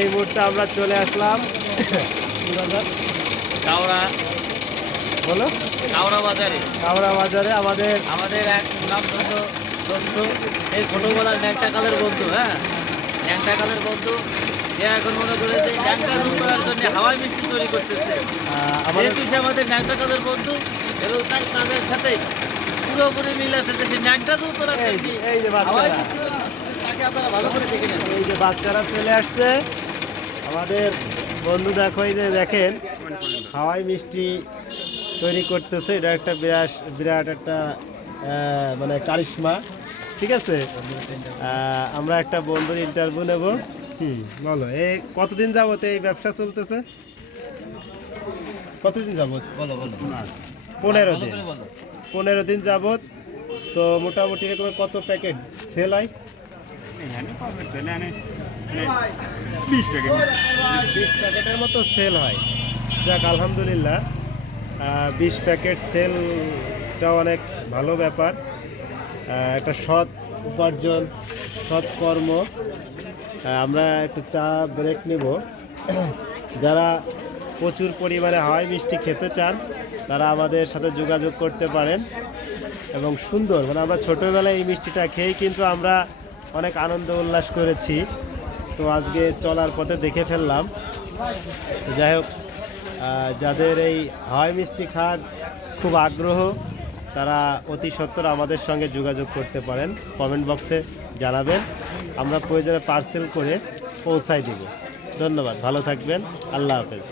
এই মুহূর্তে আমরা চলে আসলাম কাওড়া বলো কাওড়া বাজারে কাওড়া বাজারে আমাদের আমাদের এক সুনামধন্য বন্ধু, এই ছোটবেলার ন্যাংটা কালের বন্ধু, হ্যাঁ ন্যাংটা কালের বন্ধু, যে এখন মনে করে যে ন্যাংটা দূর করার জন্য হাওয়াই মিষ্টি তৈরি করতেছে। আমাদের যেহেতু সে আমাদের ন্যাংটা কালের বন্ধু এবং তার কাজের সাথে পুরোপুরি মিল আছে, যে সে ন্যাংটা দূর করার জন্য এই যে হাওয়াই বাচ্চারা মিষ্টি তৈরি করতেছে। তাকে আপনারা ভালো করে দেখে নেন। এই যে বাচ্চারা চলে আসছে আমাদের বন্ধু, দেখো এই যে দেখেন হাওয়াই মিষ্টি তৈরি করতেছে। এটা একটা বিরাট বিরাট একটা মানে কারিশমা, ঠিক আছে। আমরা একটা বন্ধুর ইন্টারভিউ নেব। বলো, এই কতদিন যাবত এই ব্যবসা চলতেছে? কতদিন যাবত? বলো বলো 15 ভালো দিন। করে বলো। 15 দিন যাবত। তো মোটামুটি এরকম কত প্যাকেট সেল হয়? 20 প্যাকেটের মতো সেল হয়। যাক, আলহামদুলিল্লাহ, 20 প্যাকেট সেলটা অনেক ভালো ব্যাপার। একটা সৎ উপার্জন, সৎ কর্ম। আমরা একটু চা ব্রেক নেব। যারা প্রচুর পরিমাণে হাওয়াই মিষ্টি খেতে চান তারা আমাদের সাথে যোগাযোগ করতে পারেন। এবং সুন্দর, মানে আমরা ছোটোবেলায় এই মিষ্টিটা খেয়েই কিন্তু আমরা অনেক আনন্দ উল্লাস করেছি। তো আজকে চলার পথে দেখে ফেললাম। তো যাই হোক, যাদের এই হাওয়াই মিষ্টি খাওয়ার খুব আগ্রহ তারা অতি সত্বর আমাদের সঙ্গে যোগাযোগ করতে পারেন। কমেন্ট বক্সে জানাবেন, আমরা প্রয়োজনে পার্সেল করে পৌঁছায় দেব। ধন্যবাদ, ভালো থাকবেন, আল্লাহ হাফেজ।